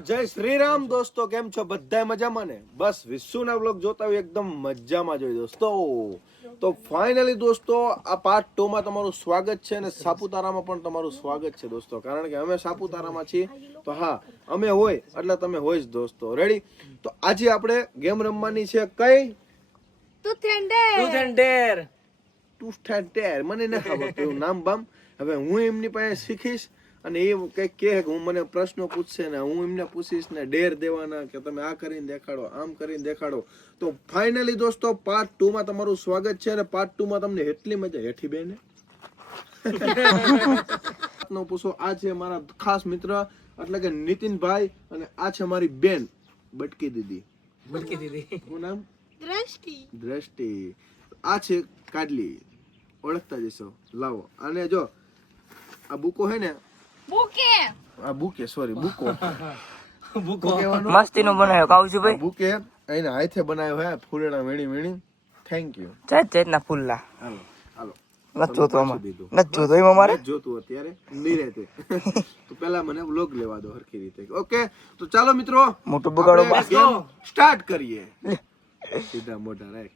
જય શ્રીરામ દોસ્તો કેમ છો? બધા મજામાં ને? બસ વિશુના બ્લોગ જોતા હોય એકદમ મજામાં જોઈ દોસ્તો. તો ફાઇનલી દોસ્તો આ પાર્ટ ટુ માં તમારું સ્વાગત છે અને સાપુતારામાં પણ તમારું સ્વાગત છે દોસ્તો. કારણ કે અમે સાપુતારામાં છીએ. તો હા અમે હોય એટલે તમે હોય જ દોસ્તો. રેડી તો આજે આપણે ગેમ રમવાની છે કઈ. ટુ મને ન ખબર એવું નામ બામ. હવે હું એમની પાસે શીખીશ. અને એ કંઈક કહે કે હું મને પ્રશ્નો પૂછશે ને હું એમને પૂછીશ ને ડેર દેવાના કે તમે આ કરીને દેખાડો આમ કરીને દેખાડો. તો ફાઇનલી દોસ્તો પાર્ટ ટુ માં તમારું સ્વાગત છે અને પાર્ટ ટુ માં તમને એટલી મજા હેઠી બેન? નો પૂછો આ છે મારા ખાસ મિત્ર એટલે કે નીતિનભાઈ અને આ છે મારી બેન બટકી દીદી. બટકી દીધી શું નામ? દ્રષ્ટિ. આ છે કાડલી. ઓળખતા જશો. લાવો. અને જો આ બુકો હે ને આ બુકે સોરી બુકો. બુકો. મસ્તી નો બનાવ્યો કાઉ ભાઈ. બુકે એને હાથે બનાવ્યો હે ફૂલેડા વેણી વેણી. થેન્ક યુ જાત ના ફૂલલા હાલો હાલો. આમાં. દીધું. નથી જોતો એમાં મારે? જોતું અત્યારે. નિરેતે તો પહેલા મને વ્લોગ લેવા દો હરખી રીતે. ઓકે તો ચાલો મિત્રો મોટો બગાડો બા. સ્ટાર્ટ કરીએ. સીધા મોટા રાખ.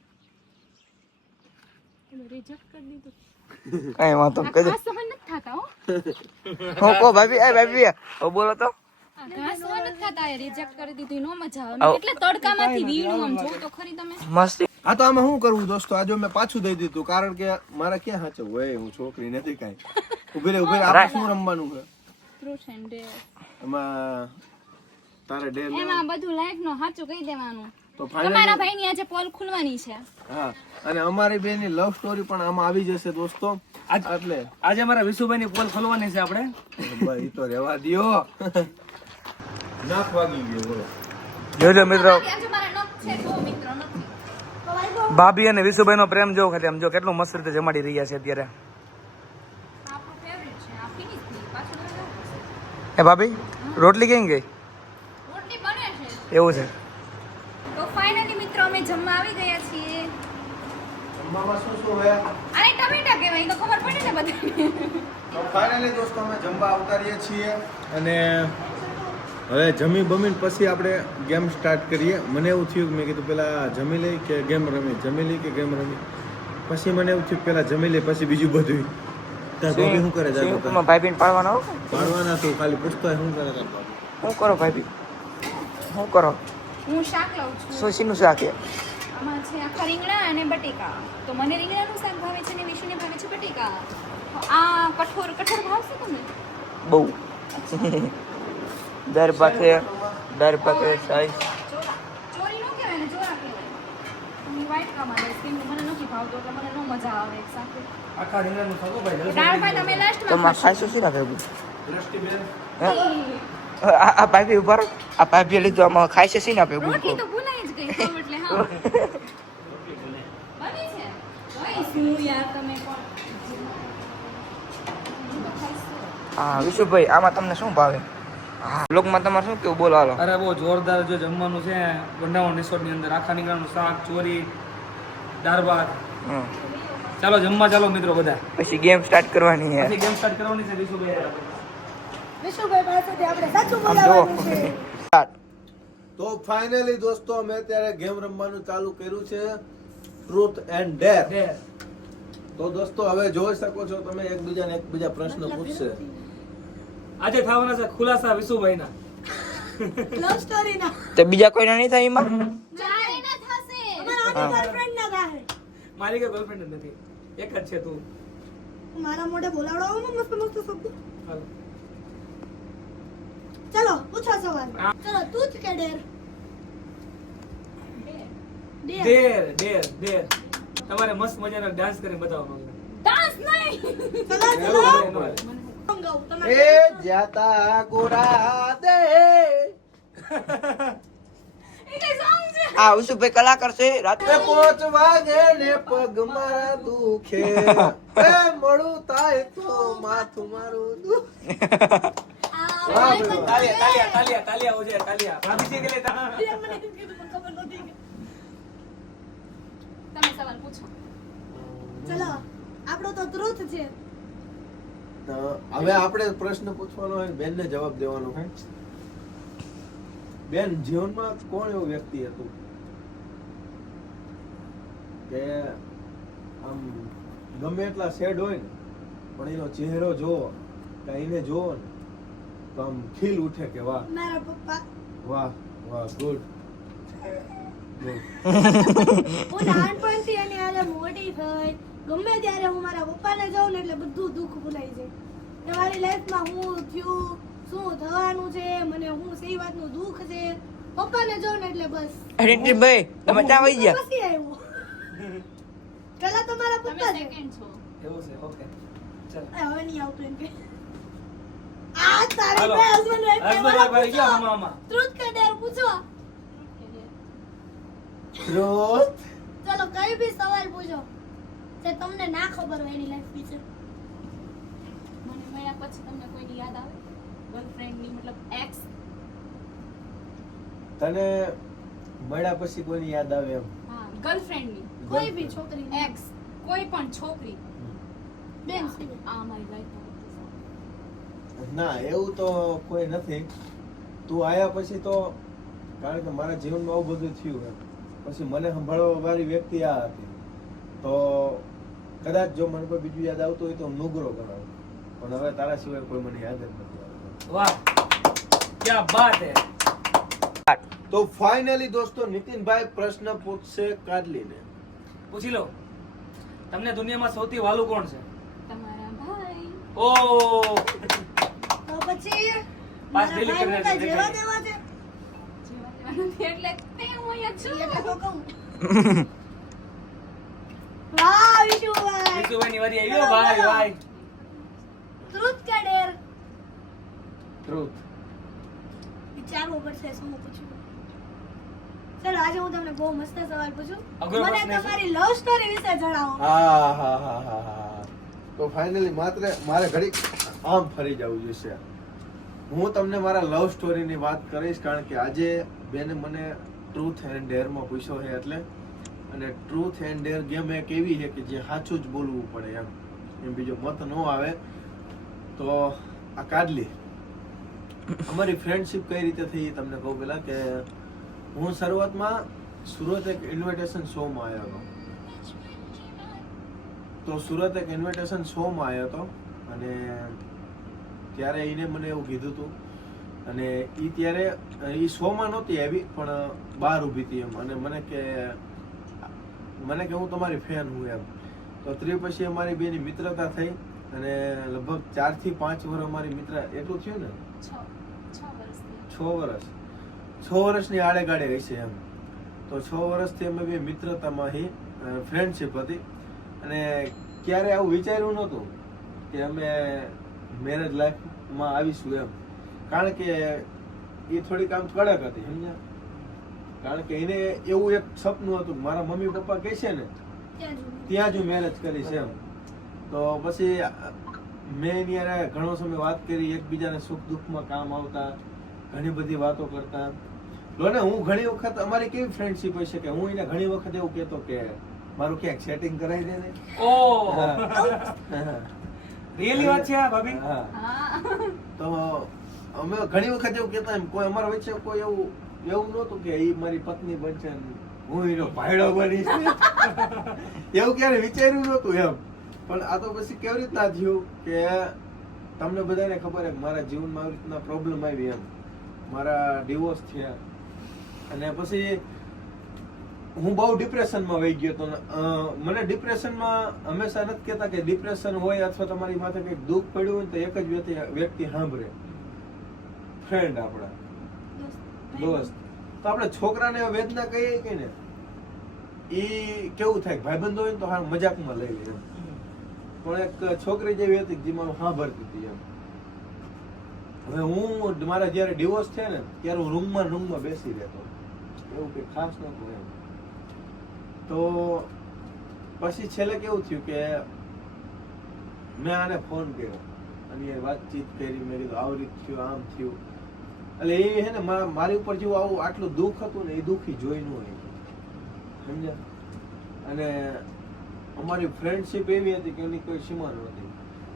કઈ વાંધો નહીં, હો. હું કહો ભાભી એ ભાભી હવે બોલો તો. મસ્તી. હા તો આમાં શું કરવું દોસ્તો? આજે મેં પાછું દઈ દીધું કારણ કે મારે ક્યાં સાચું હોય છોકરી નથી કાંઈ. ઊભી રે ઊભી આપણે શું રમવાનું તારે બધું લાઈફ નો સાચું કઈ દેવાનું. તો તમારા ફાઇનલ ભાઈ ની આજે પોલ ખુલવાની છે. હા અને અમારી બેની લવ સ્ટોરી પણ આમાં આવી જશે દોસ્તો. આજ- એટલે આજે અમારા વિશુભાઈ ની પોલ ખોલવાની છે આપણે. ભાઈ તો રહેવા દ્યો. નાક વાગી ગયો બોલો. જોજો મિત્રો. આજે મારા નખ છે જો મિત્રો નથી ભાભી અને વિશુભાઈ નો પ્રેમ જો ખાલી. આમ જો કેટલું મસ્ત રીતે જમાડી રહ્યા છે અત્યારે. એ ભાભી રોટલી કેમ ગઈ? રોટલી બને છે. એવું છે. તો ફાઇનલી મિત્રો અમે જમવા આવી ગયા છીએ. જમવામાં શું શું હોય? અરે ટમેટા કહેવાય તો ખબર પડે ને બધાને. તો ફાઇનલી દોસ્તો અમે જમવા આવતારીએ છીએ અને હવે જમી બમીને પછી આપણે ગેમ સ્ટાર્ટ કરીએ. મને એવું થયું કે મેં કીધું પેલા જમી લઈ કે ગેમ રમી જમી લઈ કે ગેમ રમી પછી મને એવું થયું કે પેલા જમી લઈ પછી બીજું બધું. તાર ભાભી શું કરે સિંગમાં ભાભીને પાડવાનો પાડવાના તો ખાલી પૂછતો હોય શું કરે તાર? શું કરો ભાઈ શું કરો? હું શાક લઉં છું. શું શીનું શાક છે આમાં છે આખા રીંગણા અને બટેકા. તો મને રીંગણાનું શાક ભાવે છે ને વિશુને ભાવે છે બટેકા. આ કઠોર કઠોર ભાવશે તમને? બહુ. દર પાસે દર પાસે સાઈઝ. ચોરી નો કહેવાય ને ચોરા કહેવાય. હું white કામાં લઈશ મને નથી ભાવતો એટલે મને નો મજા આવે એક સાથે. આખા રીંગણાનું શાક ભાઈ દાળ ભાત અમે લાસ્ટમાં તમારે ખાઈશું શું રાખે આ ભાભી ઊભા રહો. આ ભાભી લીધું આમાં ખાય છે શી આપે રોટલી તો ભૂલાઈ જ ગઈ તો એટલે હા. બની છે? જોઈ શું યાર તમે પણ હું તો ખાઈશ તો. હા વિશુભાઈ આમાં તમને શું ભાવે? હા બ્લોગમાં તમારે શું કેવું? બોલો હાલો. અરે બહુ જોરદાર જો જમવાનું છે વંડાવણ રિસોર્ટની અંદર. આખા રીંગણાનું શાક ચોરી દાળ ભાત. ચાલો જમવા ચાલો મિત્રો બધા. પછી ગેમ સ્ટાર્ટ કરવાની છે. પછી ગેમ સ્ટાર્ટ કરવાની છે વિશુભાઈ. તો ફાઇનલી દોસ્તો અમે અત્યારે ગેમ રમવાનું ચાલુ કર્યું છે ટ્રુથ એન્ડ ડેર. તો દોસ્તો હવે જોઈ શકો છો તમે એકબીજાને એકબીજા પ્રશ્ન પૂછશે. આજે થવાના છે ખુલાસા વિશુભાઈ ના. તો બીજા કોઈના નહીં થાય એમાં. મારી કે ગર્લફ્રેન્ડ નથી. એક જ છે તું. મારા મોઢે બોલાવડાવો ને મસ્ત મસ્ત શબ્દ. હાલો. પૂછો સવાલ ચલો તું કે ડેર. ડેર. ડેર ડેર તમારે મસ્ત મજાનો ડાન્સ કરીને બતાવો. ડાન્સ નહીં. ચલો ચલો. એ જાતા ગોરા દે. આ વિશુભાઈ કલાકાર છે રાત્રે પોચ વાગે ને પગ મારા દુખે. એ મળું થાય તો માથું મારું દુખે. હવે આપણે પ્રશ્ન પૂછવાનો હોય બેન ને જવાબ દેવાનો હોય. બેન, જીવનમાં કોણ એવું વ્યક્તિ હતું કે આમ ગમે એટલા સેડ હોય ને, પણ એનો ચહેરો જોવો કઈને એને જોવો ને તો આમ ખીલ ઉઠે કે વાહ? મારા પપ્પા. વાહ વાહ ગુડ હું નાનપણથી એની હારે મોટી થઈ. ગમે ત્યારે હું મારા પપ્પાને જાઉં ને એટલે બધું દુઃખ ભૂલાઈ જાય. કે મારી લાઈફમાં હું થયું શું થવાનું છે મને હું સહી વાતનું દુઃખ છે પપ્પાને જાઉં ને એટલે બસ. રીતિભાઈ તમે ત્યાં વહી ગયા? પછી આવ્યું. પેલા તો મારા પપ્પા સેકન્ડ છો. એવું છે ઓકે ચાલો. હવે નહીં કે. તારે wife Husband કહેવાનો wife આવી ગયા આમાં. Truth કે dare પૂછો. રોજ ચલો કઈ બી સવાલ પૂછો. જે તમને ના ખબર હોય એની લાઈફ વિશે. મને મળ્યા પછી તમને કોઈની યાદ આવે? ગર્લફ્રેન્ડની મતલબ એક્સ તને મળ્યા પછી કોઈની યાદ આવે એમ? હા ગર્લફ્રેન્ડની કોઈ બી છોકરી એક્સ કોઈ પણ છોકરી. બેન. આ મારી લાઈફ ના એવું તો કોઈ નથી. તું આયા પછી તો કારણ કે મારા જીવનમાં આવું બધું થયું એમ પછી મને સંભાળવા વાળી વ્યક્તિ આ હતી. તો કદાચ જો મને કોઈ બીજું યાદ આવતું હોય તો હું નુગરો કરાવું પણ હવે તારા સિવાય કોઈ મને યાદ જ નથી આવતું. વાહ ક્યા બાત હે. તો ફાઇનલી દોસ્તો નીતિનભાઈ પ્રશ્ન પૂછશે કાદલીને પૂછી લો. તમને દુનિયામાં સૌથી વાલું કોણ છે? તમારા ભાઈ. ઓ પછી પાસ મારા delete કરી ભાઈને નાખજો, કાંઈ જેવા દેવા છે? જેવા તેવા નથી એટલે તે હું અહીંયા છું. એટલે તો કહું. વાહ વિશુભાઈ. વિશુભાઈની વારી આવી ભાઈ ભાઈ ટ્રુથ કે ડેર? ટ્રુથ વિચારવું પડશે શું પૂછું ચલો આજે હું તમને બહુ મસ્ત સવાલ પૂછું. મને? તમારી લવ સ્ટોરી વિશે જણાવો. હા હા હા હા હા. તો ફાઇનલી માત્ર મારે ઘડી આમ ફરી જવું જોઈશે. હું તમને મારા લવ સ્ટોરીની વાત કરીશ કારણ કે આજે બેને મને ટ્રુથ એન્ડ ડેરમાં પૂછ્યો છે એટલે અને ટ્રુથ એન્ડ ડેર ગેમ એક એવી છે કે જે સાચું જ બોલવું પડે એમ. એમ બીજો મત ન આવે. તો આ કાઢલી અમારી ફ્રેન્ડશિપ કઈ રીતે થઈ તમને કહું પેલા કે હું શરૂઆતમાં સુરત એક ઇન્વિટેશન શોમાં આવ્યો હતો. તો સુરત એક ઇન્વિટેશન શોમાં આવ્યો હતો અને ત્યારે એને મને એવું કીધું હતું અને એ ત્યારે એ શોમાં નહોતી આવી પણ બહાર ઊભી હતી એમ. અને મને કે મને કે હું તમારી ફેન હું એમ. તો ત્રી પછી અમારી બેની મિત્રતા થઈ અને લગભગ ચારથી પાંચ વર્ષ અમારી મિત્ર એટલું થયું ને? છ છ છ વર્ષ છ વર્ષની આડે ગાડે હશે એમ. તો છ વર્ષથી અમે બે મિત્રતામાં હી ફ્રેન્ડશિપ હતી. અને ક્યારે આવું વિચાર્યું નહોતું કે અમે મેરેજ લાઈફમાં આવીશું એમ. કારણ કે એ થોડી કામ કડક હતી સમજ્યા? કારણ કે એને એવું એક સપનું હતું મારા મમ્મી પપ્પા કહે છે ને ત્યાં જ હું મેરેજ કરીશ એમ. તો પછી મેં એની હારે ઘણો સમય વાત કરી એકબીજાને સુખ દુઃખમાં કામ આવતા ઘણી બધી વાતો કરતા. લો ને હું ઘણી વખત અમારી કેવી ફ્રેન્ડશિપ હોય છે કે હું એને ઘણી વખત એવું કહેતો કે મારું ક્યાંક સેટિંગ કરાવી દે ને. ઓ હા. રિયલી વાત છે આ ભાભી. તો અમે ઘણી વખત એવું કહેતા એમ કોઈ અમારા વચ્ચે કોઈ એવું એવું નહોતું કે એ મારી પત્ની બનશે હું એનો ભાઈડો બનીશ. એવું ક્યારે વિચાર્યું નહોતું એમ. પણ આ તો પછી કેવી રીતના થયું કે તમને બધાને ખબર છે મારા જીવનમાં આવી રીતના પ્રોબ્લેમ આવી એમ. મારા ડિવોર્સ થયા. અને પછી હું બહુ ડિપ્રેશનમાં વહી ગયો હતો. મને ડિપ્રેશનમાં હંમેશા નથી કહેતા કે ડિપ્રેશન હોય અથવા તમારી માથે કંઈક દુઃખ પડ્યું હોય તો એક જ વ્યક્તિ વ્યક્તિ સાંભળે. ફ્રેન્ડ આપણા. દોસ્ત. તો આપણે છોકરાને વેદના કહીએ કે ને એ કેવું થાય? ભાઈબંધો હોય તો હા મજાકમાં લઈ લે એમ. પણ એક છોકરી જેવી હતી જે મારું સાંભળતી હતી એમ. હવે હું મારા જ્યારે ડિવોર્સ થયા ને ત્યારે હું રૂમમાં રૂમમાં બેસી રહેતો. એવું કંઈ ખાસ નહોતું એમ. તો પછી છેલ્લે કેવું થયું કે મેં આને ફોન કર્યો અને વાતચીત કરી, મેં કીધું, આવી રીત થયું, આમ થયું. એટલે એ હે ને મારી ઉપર જેવું આવું આટલું દુઃખ હતું ને એ દુઃખી જોઈ ન હોય. સમજ્યા? અને અમારી ફ્રેન્ડશિપ એવી હતી કે એની કોઈ સીમા નહોતી.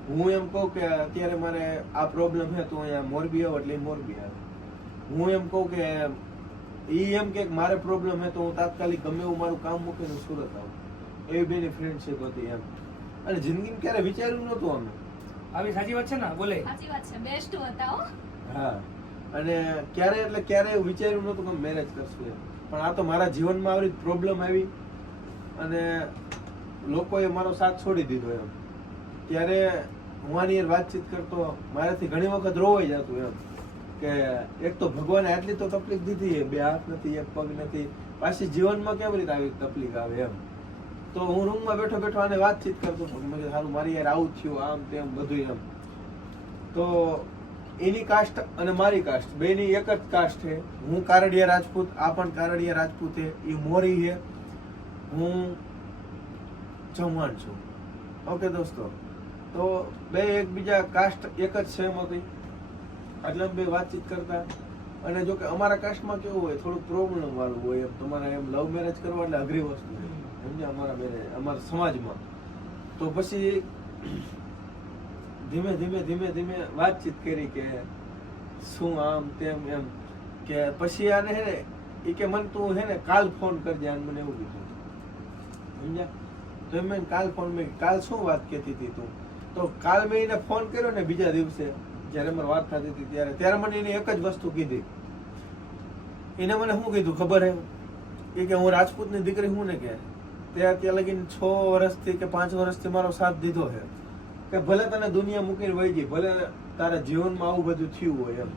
હું એમ કહું કે અત્યારે મારે આ પ્રોબ્લેમ છે તો અહીંયા મોરબી આવો એટલે મોરબી આવે. હું એમ કહું કે ઈ એમ કે મારે પ્રોબ્લેમ હે તો હું તાત્કાલિક ગમે એવું મારું કામ મૂકીને સુરત આવું. એવી બેની ફ્રેન્ડશીપ હતી એમ. અને જિંદગીમાં ક્યારે વિચાર્યું નહોતું અમે. આવી સાચી વાત છે ને? બોલે. સાચી વાત છે. બેસ્ટ હતા હો. હા. અને ક્યારે એટલે ક્યારે એવું વિચાર્યું નહોતું કે મેરેજ કરશું એમ. પણ આ તો મારા જીવનમાં આવી પ્રોબ્લેમ આવી. અને લોકોએ મારો સાથ છોડી દીધો એમ. ત્યારે હું આની વાતચીત કરતો મારાથી ઘણી વખત રોવાઈ જતું એમ. કે એક તો ભગવાને આટલી તો તકલીફ દીધી છે, બે હાથ નથી, એક પગ નથી. પાછી જીવનમાં કેવી રીતે આવી તકલીફ આવે એમ? તો હું રૂમમાં બેઠો બેઠો આને વાતચીત કરતો હતો મેં સારું મારી યાર આવું થયું, આમ તેમ બધું એમ. તો એની કાસ્ટ અને મારી કાસ્ટ બેની એક જ કાસ્ટ છે. હું કારડિયા રાજપૂત, આ પણ કારડિયા રાજપૂત છે. એ મોરી છે. હું ચૌહાણ છું. ઓકે દોસ્તો. તો બે એકબીજા કાસ્ટ એક જ સેમ હતી. અમે વાતચીત કરતા. અને જો કે અમારા કાસ્ટમાં કેવું હોય થોડું પ્રોબ્લેમ વાળું હોય એમ. તમારે એમ લવ મેરેજ કરવા એટલે અઘરી વસ્તુ સમજે અમારા મેરેજ અમારા સમાજમાં. તો પછી ધીમે ધીમે ધીમે ધીમે વાતચીત કરી કે શું આમ તેમ એમ. કે પછી આને હે ને એ કે મને તું હે ને કાલ ફોન કરજે અને મને એવું કીધું સમજ્યા? તો એમ કાલ ફોન મેં, કાલ શું વાત કહેતી હતી તું? તો કાલ મેં એને ફોન કર્યો ને બીજા દિવસે. જ્યારે અમારી વાત થતી હતી ત્યારે. ત્યારે મને એને એક જ વસ્તુ કીધી. એને મને શું કીધું ખબર હે? કે હું રાજપૂતની દીકરી હું ને કે? તે અત્યારે લગીને છ વર્ષથી કે પાંચ વર્ષથી મારો સાથ દીધો છે કે ભલે તને દુનિયા મૂકીને વહી ગઈ, ભલે તારા જીવનમાં આવું બધું થયું હોય એમ.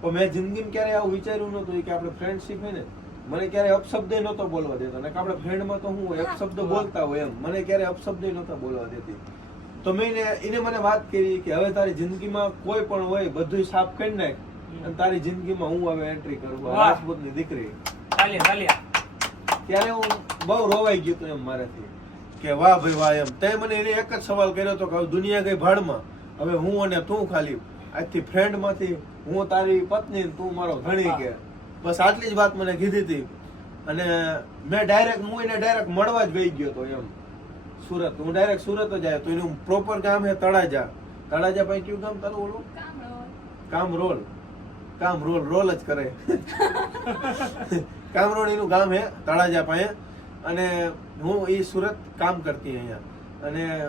પણ મેં જિંદગીમાં ક્યારે આવું વિચાર્યું નહોતું. કે આપણે ફ્રેન્ડશીપ હોય ને, મને ક્યારે અપશબ્દ નહોતો બોલવા દેતો. ને આપણે ફ્રેન્ડમાં તો હું અપશબ્દ બોલતા હોય એમ. મને ક્યારે અપશબ્દ નહોતા બોલવા દેતી. તો મેં એને મને વાત કરી કે હવે તારી જિંદગીમાં કોઈ પણ હોય બધું સાફ કરી નાખ. અને તારી જિંદગીમાં હું હવે એન્ટ્રી કરું. રાજપૂતની દીકરી. ત્યારે હું બહુ રોવાઈ ગયો તો એમ મારાથી. કે વાહ ભાઈ વાહ એમ. તે મને એને એક જ સવાલ કર્યો હતો કે દુનિયા ગઈ ભાડમાં. હવે હું અને તું ખાલી. આજથી ફ્રેન્ડમાંથી હું તારી પત્ની તું મારો ધણી કે. બસ આટલી જ વાત મને કીધી હતી. અને મેં ડાયરેક્ટ હું એને ડાયરેક્ટ મળવા જ વહી ગયો હતો એમ. સુરત. હું ડાયરેક્ટ સુરત જ આવ્યો. તો એનું પ્રોપર ગામ હે તળાજા. તળાજા પછી કયું ગામ તારું ઓલું? કામ રોલ. કામ રોલ. રોલ જ કરે. કામ રોલ એનું ગામ હે તળાજા પાસે. અને હું એ સુરત કામ કરતી અહીંયા. અને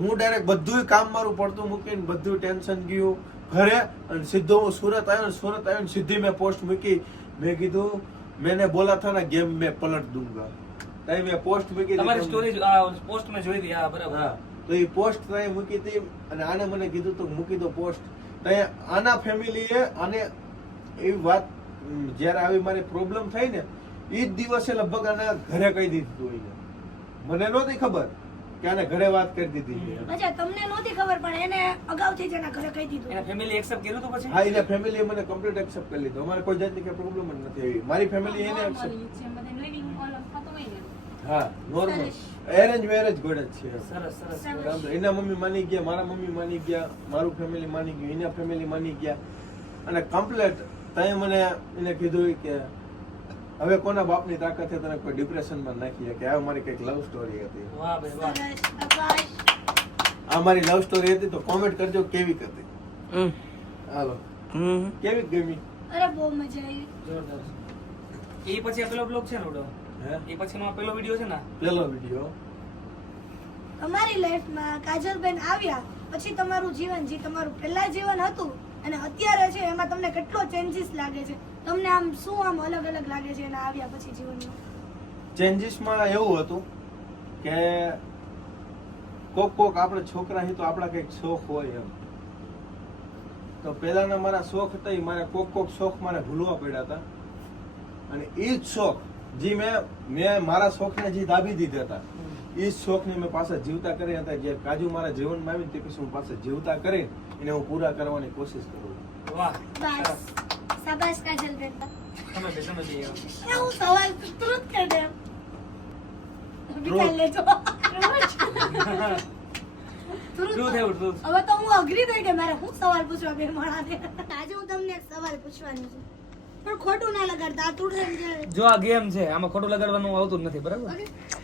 હું ડાયરેક્ટ બધું કામ મારું પડતું મૂકીને બધું ટેન્શન ગયું ઘરે. અને સીધો હું સુરત આવ્યો ને સુરત આવ્યો ને સીધી મેં પોસ્ટ મૂકી. મેં કીધું મેને બોલા થા ના ગેમ મેં પલટ દૂંગા. તઈ મેં પોસ્ટ મૂકી દીધી. તમારી સ્ટોરી પોસ્ટ મેં જોઈ હતી હા બરાબર. હા તો એ પોસ્ટ તઈ મૂકી હતી અને આને મને કીધું તો મૂકી દો પોસ્ટ ત્યાં આના ફેમિલીએ આને એવી વાત જ્યારે આવી મારી પ્રોબ્લેમ થઈ ને એ જ દિવસે લગભગ આને ઘરે કહી દીધું એને. મને નહોતી ખબર કે આને ઘરે વાત કરી દીધી છે. અચ્છા તમને નહોતી ખબર પણ એને અગાઉથી જ એના ઘરે કહી દીધું. એના ફેમિલી એક્સેપ્ટ કર્યું હતું પછી? હા એના ફેમિલીએ મને કમ્પ્લીટ એક્સેપ્ટ કરી લીધું. અમારે કોઈ જાતની કે પ્રોબ્લેમ જ નથી આવી. મારી ફેમિલી એને Normal accept- છે બધે living all થતું હોય ને હા નોર્મલ એરેન્જ મેરેજ ગોડ જ છે. સરસ સરસ. એના મમ્મી માની ગયા મારા મમ્મી માની ગયા મારું ફેમિલી માની ગયું એના ફેમિલી માની ગયા. અને કમ્પ્લેટ તમે મને એને કીધું કે હવે કોના બાપની તાકાત છે તને કોઈ ડિપ્રેશનમાં નાખી કે આ મારી કંઈક લવ સ્ટોરી હતી. વાહ ભાઈ વાહ. આ મારી લવ સ્ટોરી હતી તો કોમેન્ટ કરજો કેવી હતી. હાલો. હમ. કેવી ગમી? અરે બહુ મજા આવી. જોરદાર. એ પછી આ પેલો બ્લોગ છે ને એ પછીનો આ પેલો વીડિયો છે ને? પેલો વીડિયો. તમારી લાઈફમાં કાજલબેન આવ્યા પછી તમારું જીવન જે તમારું પહેલા જીવન હતું અને અત્યારે છે એમાં તમને કેટલો ચેન્જીસ લાગે છે? તમને આમ શું આમ અલગ અલગ લાગે છે એના આવ્યા પછી જીવનમાં? ચેન્જીસમાં એવું હતું કે કોક કોક આપણે છોકરા હી તો આપણા કંઈક શોખ હોય એમ. તો પહેલાના મારા શોખ હતા મારે કોક કોક શોખ મારે ભૂલવા પડ્યા હતા. અને એ જ શોખ જે મેં મેં મારા શોખને જે દાબી દીધા હતા. એ શોખને મેં પાછા જીવતા કર્યા હતા. જે કાજુ મારા જીવનમાં આવી તે પછી હું પાછા જીવતા કરી એને હું પૂરા કરવાની કોશિશ કરું વાહ બસ. શાબાશ કાજલબેન તમે બે તમે બે. આવો. હું સવાલ તુરંત કરી દે વિચાર લેજો. હવે તો હું અઘરી થઈ કે મારે હું સવાલ પૂછવા બે મળા આજે હું તમને એક સવાલ પૂછવાની છું. પણ ખોટું ના લગાડતા તુરંત જો આ ગેમ છે આમાં ખોટું લગાડવાનું આવતું નથી બરાબર?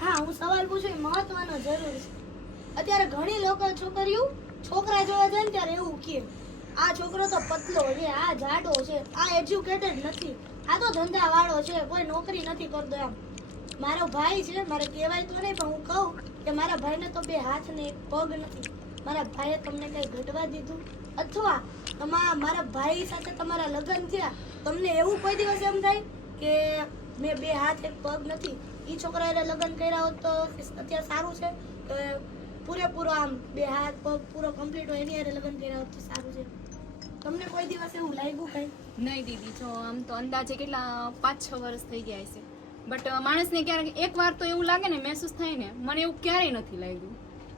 હા હું સવાલ પૂછું એ મહત્વનો જરૂર છે. અત્યારે ઘણી લોકો છોકરીઓ છોકરા જોવા જાય ને ત્યારે એવું કે આ છોકરો તો પતલો છે આ જાડો છે આ એજ્યુકેટેડ નથી આ તો ધંધાવાળો છે કોઈ નોકરી નથી કરતો એમ. મારો ભાઈ છે મારે કહેવાય તો નહીં પણ હું કહું કે મારા ભાઈને તો બે હાથ ને એક પગ નથી. મારા ભાઈએ તમને કઈ ઘટવા દીધું? અથવા તમારા, મારા ભાઈ સાથે તમારા લગ્ન થયા, તમને એવું કોઈ દિવસ એમ થાય કે મેં બે હાથ એક પગ નથી? એ છોકરાએ લગ્ન કર્યા હોત તો અત્યારે સારું છે? તો પૂરેપૂરો આમ બે હાથ, પગ પૂરો કમ્પ્લીટ હોય એની હારે લગ્ન કર્યા હોત તો સારું છે? તમને કોઈ દિવસ એવું લાગ્યું કઈ? નહીં દીદી, જો આમ તો અંદાજે કેટલા પાંચ છ વર્ષ થઈ ગયા છે બટ માણસને ક્યારેક એક વાર તો એવું લાગે ને, મહેસૂસ થાય ને, મને એવું ક્યારેય નથી લાગ્યું.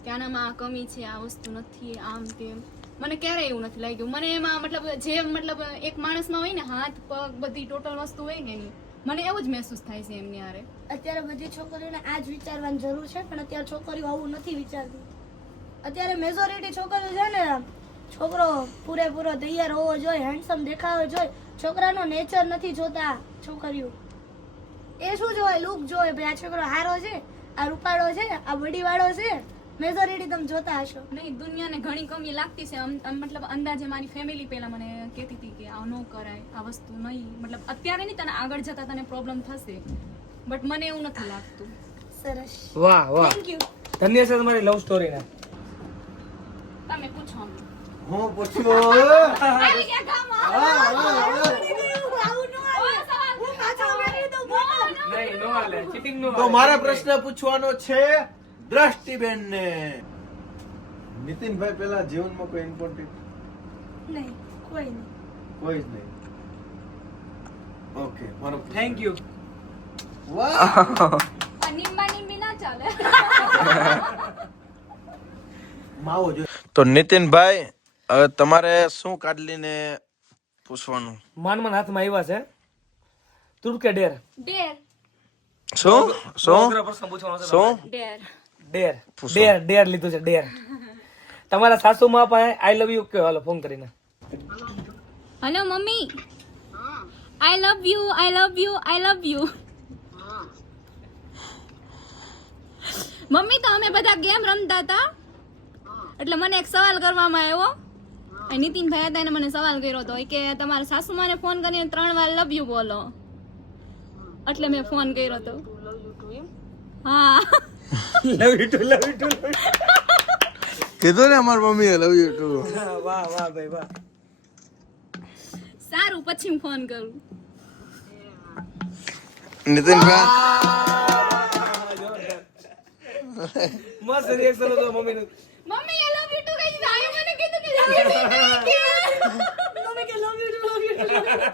કે આ કમી છે, આ વસ્તુ નથી, આમ તેમ. મને ક્યારેય એવું નથી લાગ્યું. મને એમાં મતલબ જે મતલબ એક માણસમાં હોય ને, હાથ, પગ બધી ટોટલ વસ્તુ હોય ને એની, મને એવું જ મહેસૂસ થાય છે એમની હારે અત્યારે બધી છોકરીઓને આ જ વિચારવાની જરૂર છે, પણ અત્યારે છોકરીઓ આવું નથી વિચારતી. અત્યારે મેજોરિટી છોકરીઓ છે ને, છોકરો પૂરેપૂરો તૈયાર હોવો જોઈએ હેન્ડસમ દેખાવો જોઈએ. છોકરાનો નેચર નથી જોતા છોકરીઓ. એ શું જોવે લુક જોવે ભાઈ, આ છોકરો હારો છે, આ રૂપાળો છે, આ બડીવાળો છે. મેજોરિટી તમે જોતા હશો. નહીં દુનિયાને ઘણી કમી લાગતી છે. મતલબ અંદાજે મારી ફેમિલી પહેલા મને કહેતી હતી કે આ ન કરાય આ વસ્તુ નહીં. મતલબ અત્યારે નહીં તને આગળ જતા તને પ્રોબ્લેમ થશે. બટ મને એવું નથી લાગતું. સરસ. વાહ વાહ. થેન્ક યુ ધન્ય છે તમારી લવ સ્ટોરી ને. તમે પૂછો હું આવી ગયા નો તો મારે પ્રશ્ન પૂછવાનો છે દ્રષ્ટિબેન ને નીતિનભાઈ પેલા જીવનમાં કોઈ ઇમ્પોર્ટન્ટ નહીં કોઈ નહીં. કોઈ જ નહીં. ઓકે મારો થેન્ક યુ વાહ! માવો જો તો નીતિનભાઈ હવે તમારે શું કાઢલીને પૂછવાનું? માન મન હાથમાં આવ્યા છે. તુર કે ડેર. ડેર. શું? શું? પ્રશ્ન પૂછવાનો છે શું? ડેર. ડેર. ડેર ડેર લીધું છે ડેર. તમારા સાસુ માં પણ આઈ લવ યુ કે હાલો ફોન કરીને. Hello mummy. I love you I love you I love you mummy તો અમે બધા ગેમ રમતા હતા. એટલે મને એક સવાલ કરવામાં આવ્યો. એ નીતિનભાઈ હતા એને મને સવાલ કર્યો હતો. એ કે તમારા સાસુ માને ફોન કરીને ત્રણ વાર લવ યુ બોલો. એટલે મેં ફોન કર્યો હતો. હા. Love you too love you too કીધું ને અમાર મમ્મીએ લવ યુ ટુ વાહ વાહ ભાઈ વાહ. સારું પછી હું ફોન કરું. નીતિનભાઈ? મસ્ત રિએક્શન હતો મમ્મીનું. Mummy I love you too કઈ મને કીધું કે લવ યુ ટુ કે. Love you love you